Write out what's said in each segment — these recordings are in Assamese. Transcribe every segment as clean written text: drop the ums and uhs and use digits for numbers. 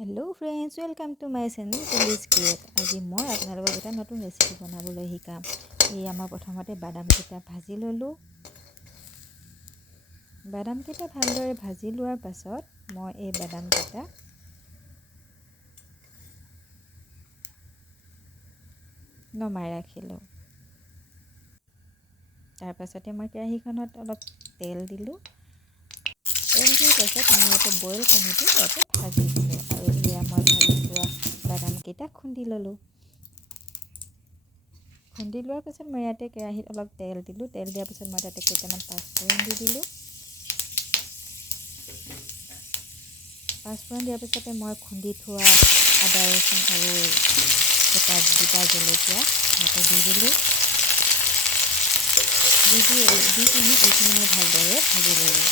Hello friends, welcome to my channel police create. आज मैं आपनालोকক এটা নতুন ৰেচিপি বনাবলৈ শিকাম। এই আমাৰ প্ৰথমতে বাদামকেইটা ভাজি ললোঁ। বাদামকেইটা ভালদৰে ভাজি লোৱাৰ পাছত মই এই বাদামকেইটা নমাই ৰাখিলোঁ। তাৰ পাছতে মই কেৰাহীখনত অলপ তেল দিলোঁ। তেল দিয়াৰ পাছত মই ইয়াতে বইল কণীটো ইয়াতে ভাজি দিলোঁ আৰু এয়া মই ভাজি থোৱা বাদামকেইটা খুন্দি ল'লোঁ। খুন্দি লোৱাৰ পাছত মই ইয়াতে কেৰাহীত অলপ তেল দিলোঁ। তেল দিয়াৰ পাছত মই তাতে কেইটামান পাঁচফোৰণ দি দিলোঁ। পাঁচফোৰণ দিয়াৰ পাছতে মই খুন্দি থোৱা আদা ৰচুন আৰু দুটা জলকীয়া ইয়াতে দি দিলোঁ। দি কিনি এইখিনি মই ভালদৰে ভাজি ল'লোঁ।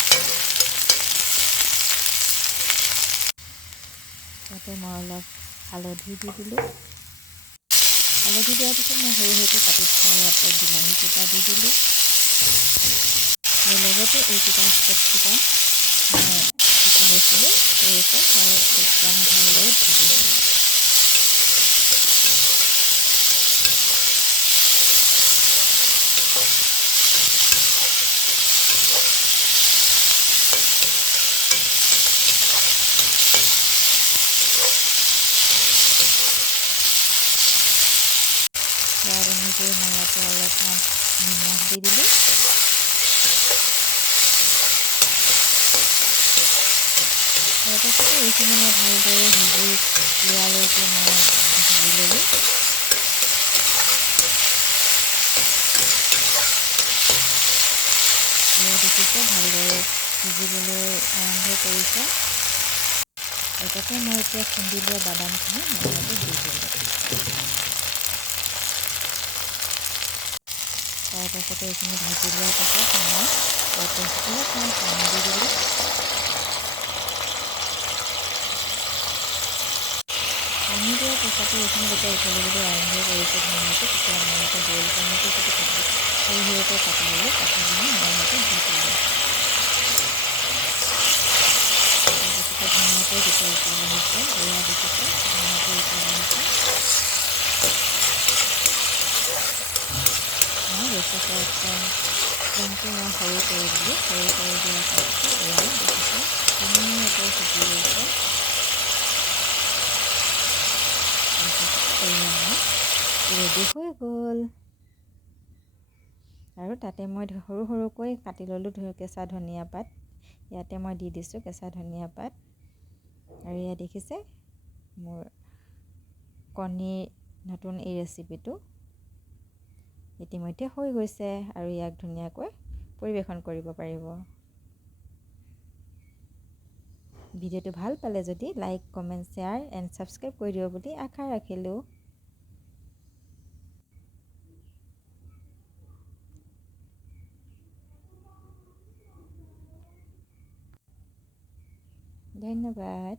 তাতে মই অলপ হালধি দি দিলোঁ। হালধি দিয়াৰ পিছত মই সৰু সৰুকৈ কাটি থোৱা ইয়াতে বিলাহী কেইটা দি দিলোঁ। আৰু লগতে এইকেইটা কেপচিকাম মই কাটি লৈছিলোঁ সৰুকৈ আৰু এইকেইটা মই ভালদৰে ভাজি দিলোঁ। সোৱাদ অনুযায়ী মই ইয়াতে অলপমান নিমখ দি দিলোঁ। তাৰপাছতে এইখিনি মই ভালদৰে সিজি লোৱালৈকে মই ভাজি ল'লোঁ। এয়া দেখিছে ভালদৰে সিজিবলৈ আৰম্ভ কৰিছে। তাতে মই এতিয়া খুন্দি লোৱা বাদামখিনি মই ইয়াতে দি দিলোঁ। তাৰপাছতে এইখিনি ভাজি লোৱাৰ পাছত মই ইয়াতে অলপমান পানী দি দিলোঁ। পানী দিয়াৰ পাছতে এইখিনি যেতিয়া উতলিবলৈ আৰম্ভ কৰিছে ধুনীয়াকৈ, তেতিয়া মই ইয়াতে বইল কণীটো যদি সৰু সৰুকৈ কাটি ল'লোঁ, কাটি কিনি মই ইয়াতে দি দিলোঁ। তাৰপিছতে ধুনীয়াকৈ যেতিয়া উতল আহিছে, এয়া দেখিছে ধুনীয়াকৈ উতল আহিছে। মই গেছৰ ফ্লেমটো মই সৰু কৰি দিলোঁ। সৰু কৰি দিয়াৰ পাছতে এয়া দেখিছে ধুনীয়াকৈ সিজি গৈছে। এয়া ৰেডি হৈ গ'ল। আৰু তাতে মই সৰু সৰুকৈ কাটি ল'লোঁ কেঁচা ধনিয়া পাত। ইয়াতে মই দি দিছোঁ কেঁচা ধনিয়া পাত। আৰু এয়া দেখিছে মোৰ কণীৰ নতুন এই ৰেচিপিটো ইতিমধ্যে হৈ গৈছে আৰু ইয়াক ধুনীয়াকৈ পৰিৱেশন কৰিব পাৰিব। ভিডিঅ'টো ভাল পালে যদি like, comment, share and subscribe কৰি দিব বুলি আশা ৰাখিলোঁ। ধন্যবাদ।